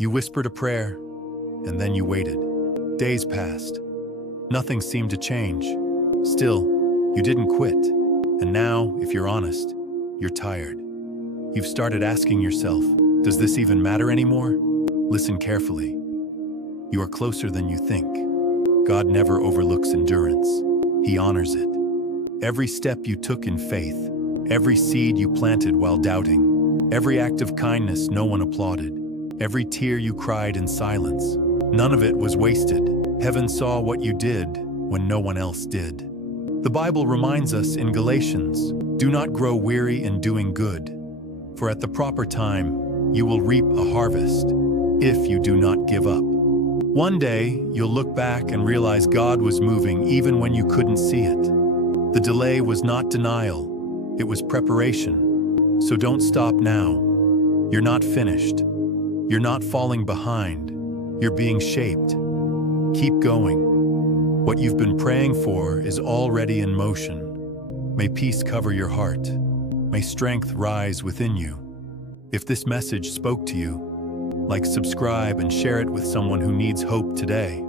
You whispered a prayer, and then you waited. Days passed. Nothing seemed to change. Still, you didn't quit. And now, if you're honest, you're tired. You've started asking yourself, does this even matter anymore? Listen carefully. You are closer than you think. God never overlooks endurance. He honors it. Every step you took in faith, every seed you planted while doubting, every act of kindness no one applauded, every tear you cried in silence, none of it was wasted. Heaven saw what you did when no one else did. The Bible reminds us in Galatians, do not grow weary in doing good, for at the proper time you will reap a harvest if you do not give up. One day, you'll look back and realize God was moving even when you couldn't see it. The delay was not denial, it was preparation. So don't stop now. You're not finished. You're not falling behind. You're being shaped. Keep going. What you've been praying for is already in motion. May peace cover your heart. May strength rise within you. If this message spoke to you, like, subscribe, and share it with someone who needs hope today.